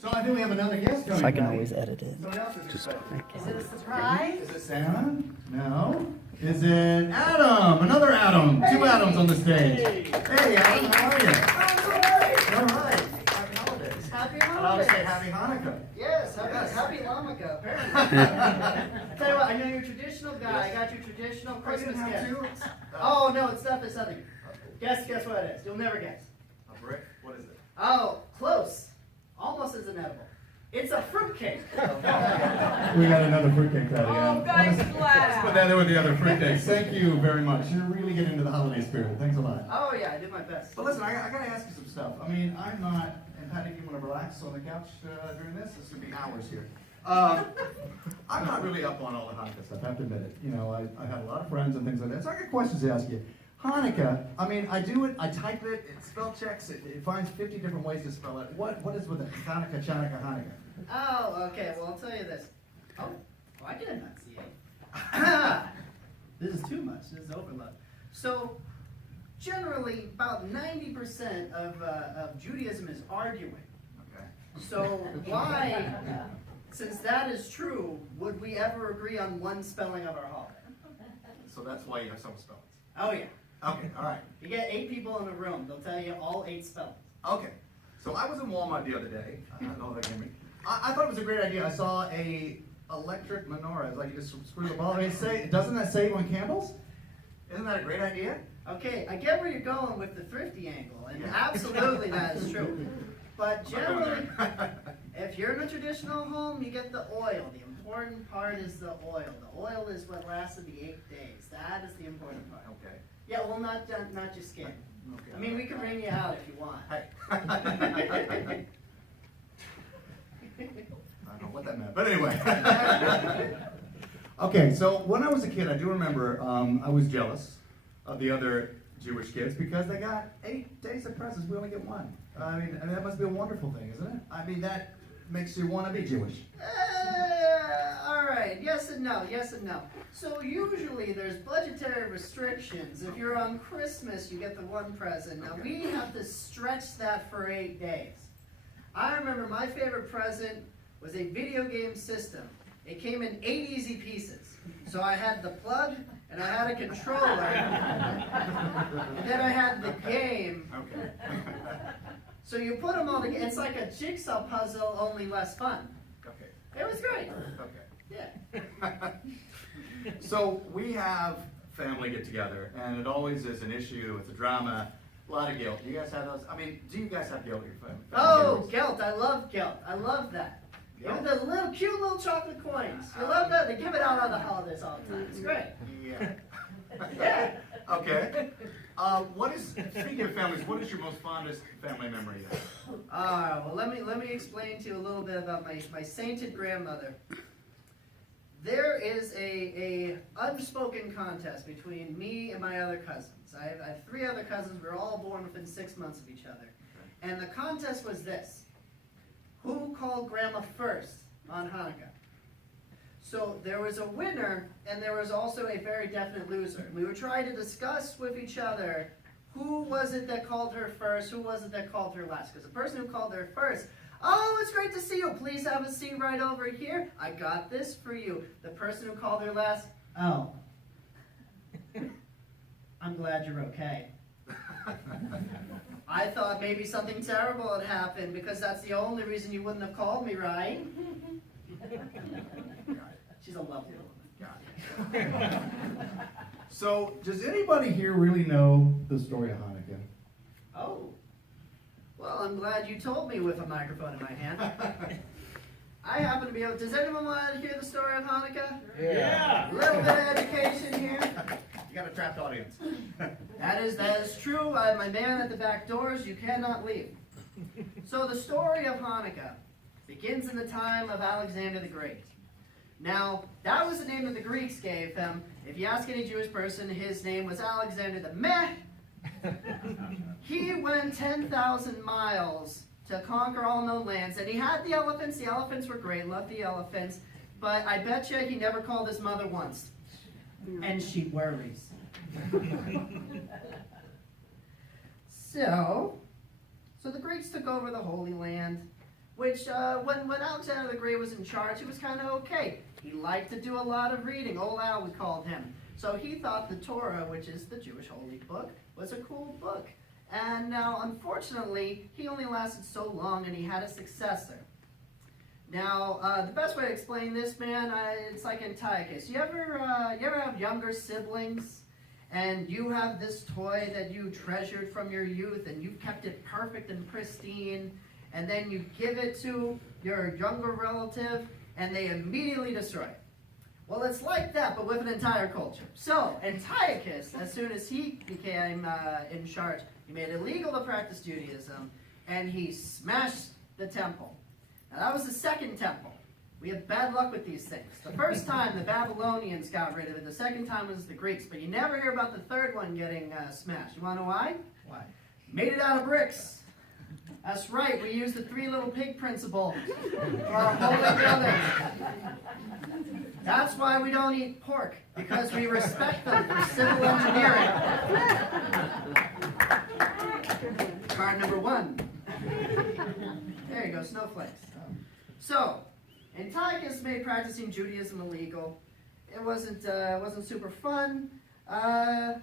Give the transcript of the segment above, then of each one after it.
So I think we have another guest coming. So I can right? always edit it. Someone else is Just expecting. Is it a surprise? Is it Santa? No. Is it Adam? Another Adam. Two Adams on the stage. Hey, Adam, how are you? All right. Happy holidays. Happy And I would say holidays. Happy Hanukkah. Yes, happy Lamaka, apparently. Tell you what, I know you're a traditional guy. I got you traditional Christmas gift. Oh, no, it's definitely something. Guess what it is. You'll never guess. A brick? What is it? Oh, close. Almost as inedible. It's a fruitcake. We got another fruitcake patty. Oh, guys, Let's glad. put that in with the other fruitcakes. Thank you very much. You're really getting into the holiday spirit. Thanks a lot. Oh, yeah, I did my best. But listen, I gotta ask you some stuff. I mean, I'm not, and Patty, if you want to relax on the couch during this, it's gonna be hours here. I'm not really up on all the Hanukkah stuff, I have to admit it. You know, I have a lot of friends and things like that. So I got questions to ask you. Hanukkah, I mean, I do it, I type it, it spell checks, it finds 50 different ways to spell it. What is with the Hanukkah, Hanukkah? Oh, okay, well, I'll tell you this. Oh, I can enunciate. This is too much. This is overload. So, generally, about 90% of Judaism is arguing. Okay. So, why, since that is true, would we ever agree on one spelling of our holiday? So that's why you have some spellings. Oh, yeah. Okay, all right. You get 8 people in a room. They'll tell you all 8 spellings. Okay. So I was in Walmart the other day. I don't know if that gave me. I thought it was a great idea. I saw a electric menorah. It's like you just screw the ball. I mean, doesn't that save on candles? Isn't that a great idea? Okay, I get where you're going with the thrifty angle, and absolutely that is true. But generally, if you're in a traditional home, you get the oil. The important part is the oil. The oil is what lasted the 8 days. That is the important part. Okay. Yeah, well, not your skin. Okay. I mean, we can wring you out if you want. Hey. I don't know what that meant, but anyway. Okay, so when I was a kid, I do remember I was jealous of the other Jewish kids because they got 8 days of presents. We only get one. I mean, that must be a wonderful thing, isn't it? I mean, that makes you want to be Jewish. All right, yes and no, yes and no. So usually there's budgetary restrictions. If you're on Christmas, you get the one present. Now we have to stretch that for 8 days. I remember my favorite present was a video game system. It came in 8 easy pieces. So I had the plug, and I had a controller, and then I had the game. Okay. So you put them all together. It's like a jigsaw puzzle, only less fun. Okay. It was great. Okay. Yeah. So we have family get together, and it always is an issue. It's a drama, a lot of guilt. Do you guys have those? I mean, do you guys have guilt in your family? Oh, guilt. I love guilt. I love that. Guilt? Even the little cute little chocolate coins. You love that? They give it out on the holidays all the time. It's great. Yeah. Yeah. Okay. Speaking of families, what is your most fondest family memory you have? Well, let me explain to you a little bit about my sainted grandmother. There is a unspoken contest between me and my other cousins. I have 3 other cousins. We're all born within 6 months of each other. And the contest was this. Who called Grandma first on Hanukkah? So there was a winner, and there was also a very definite loser. We were trying to discuss with each other, who was it that called her first, who was it that called her last? Because the person who called her first, oh, it's great to see you. Please have a seat right over here. I got this for you. The person who called her last, oh, I'm glad you're okay. I thought maybe something terrible had happened because that's the only reason you wouldn't have called me, right? She's a lovely woman. So, does anybody here really know the story of Hanukkah? Oh. Well, I'm glad you told me with a microphone in my hand. I happen to be able. Does anyone want to hear the story of Hanukkah? Yeah. A little bit of education here. You got a trapped audience. That is true. My man at the back doors, you cannot leave. So the story of Hanukkah begins in the time of Alexander the Great. Now, that was the name that the Greeks gave him. If you ask any Jewish person, his name was Alexander the Meh. He went 10,000 miles to conquer all known lands, and he had the elephants. The elephants were great, loved the elephants, but I bet you he never called his mother once. And she worries. So the Greeks took over the Holy Land. which when Alexander the Great was in charge, he was kind of okay. He liked to do a lot of reading. Old Al, we called him. So he thought the Torah, which is the Jewish holy book, was a cool book. And now, unfortunately, he only lasted so long, and he had a successor. Now, the best way to explain this, man, it's like Antiochus. You ever have younger siblings, and you have this toy that you treasured from your youth, and you've kept it perfect and pristine, and then you give it to your younger relative, and they immediately destroy it? Well, it's like that, but with an entire culture. So, Antiochus, as soon as he became in charge, he made it illegal to practice Judaism, and he smashed the temple. Now, that was the second temple. We have bad luck with these things. The first time, the Babylonians got rid of it. The second time was the Greeks. But you never hear about the third one getting smashed. You want to know why? Why? Made it out of bricks. That's right. We use the three little pig principle for our holy buildings. That's why we don't eat pork, because we respect them for civil engineering. Card number 1. There you go, snowflakes. So, Antiochus made practicing Judaism illegal. It wasn't super fun. Oh,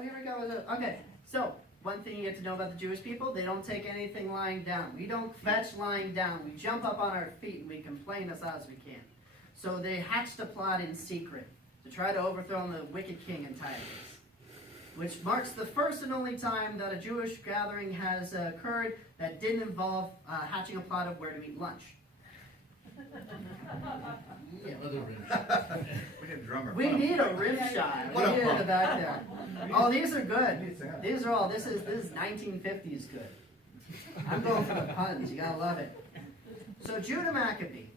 here we go. Okay, so one thing you get to know about the Jewish people, they don't take anything lying down. We don't fetch lying down. We jump up on our feet and we complain as loud as we can. So they hatched a plot in secret to try to overthrow the wicked king Antiochus, which marks the first and only time that a Jewish gathering has occurred that didn't involve hatching a plot of where to eat lunch. We need a drummer. We need a rim shot. We need it in the back there. Oh, these are good. These are all. This is 1950s good. I'm going for the puns. You gotta love it. So Judah Maccabee,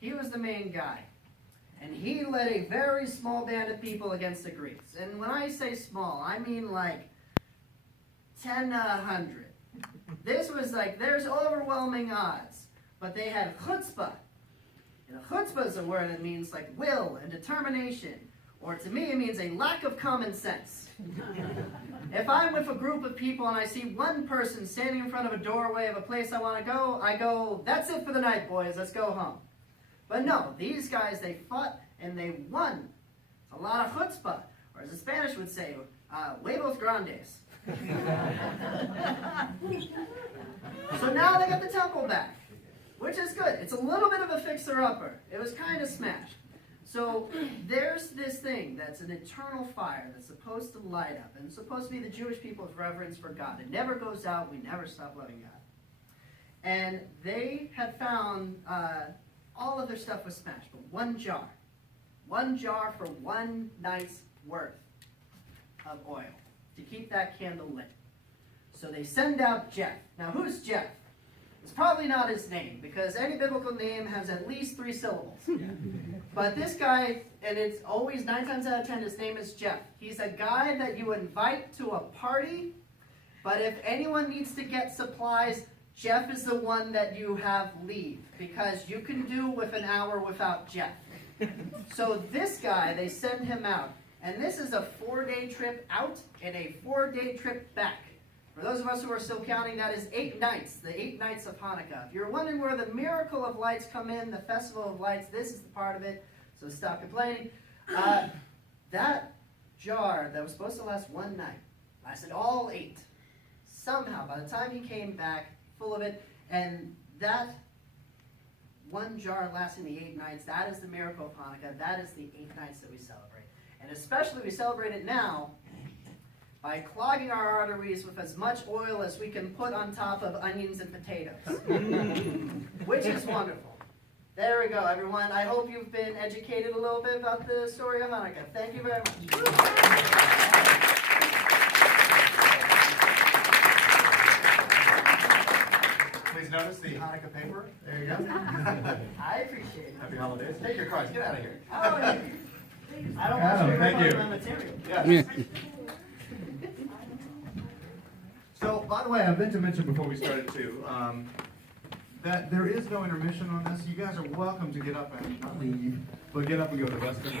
he was the main guy, and he led a very small band of people against the Greeks. And when I say small, I mean like 10 to 100. This was like, there's overwhelming odds, but they had chutzpah. And chutzpah is a word that means like will and determination, or to me it means a lack of common sense. If I'm with a group of people and I see one person standing in front of a doorway of a place I want to go, I go, that's it for the night, boys, let's go home. But no, these guys, they fought and they won. A lot of chutzpah, or as the Spanish would say, huevos grandes. So now they got the temple back, which is good. It's a little bit of a fixer-upper. It was kind of smashed. So there's this thing that's an eternal fire that's supposed to light up, and it's supposed to be the Jewish people's reverence for God. It never goes out. We never stop loving God. And they had found all of their stuff was smashed, but one jar for one night's worth of oil to keep that candle lit. So they send out Jeff. Now, who's Jeff? It's probably not his name, because any biblical name has at least 3 syllables. But this guy, and it's always 9 times out of 10, his name is Jeff. He's a guy that you invite to a party, but if anyone needs to get supplies, Jeff is the one that you have leave, because you can do with an hour without Jeff. So this guy, they send him out, and this is a 4-day trip out and a 4-day trip back. For those of us who are still counting, that is 8 nights, the 8 nights of Hanukkah. If you're wondering where the miracle of lights come in, the festival of lights, this is the part of it, so stop complaining. That jar that was supposed to last 1 night lasted all 8. Somehow, by the time he came back, full of it, and that 1 jar lasting the 8 nights, that is the miracle of Hanukkah. That is the 8 nights that we celebrate. And especially we celebrate it now by clogging our arteries with as much oil as we can put on top of onions and potatoes, which is wonderful. There we go, everyone. I hope you've been educated a little bit about the story of Hanukkah. Thank you very much. Please notice the Hanukkah paper. There you go. I appreciate it. Happy holidays. Take your cards. Get out of here. Oh, yeah. I don't want Adam, you to thank rip you. on my material. Yes. So, by the way, I meant to mention before we started too, that there is no intermission on this. You guys are welcome to get up and not leave, but get up and go to the rest of the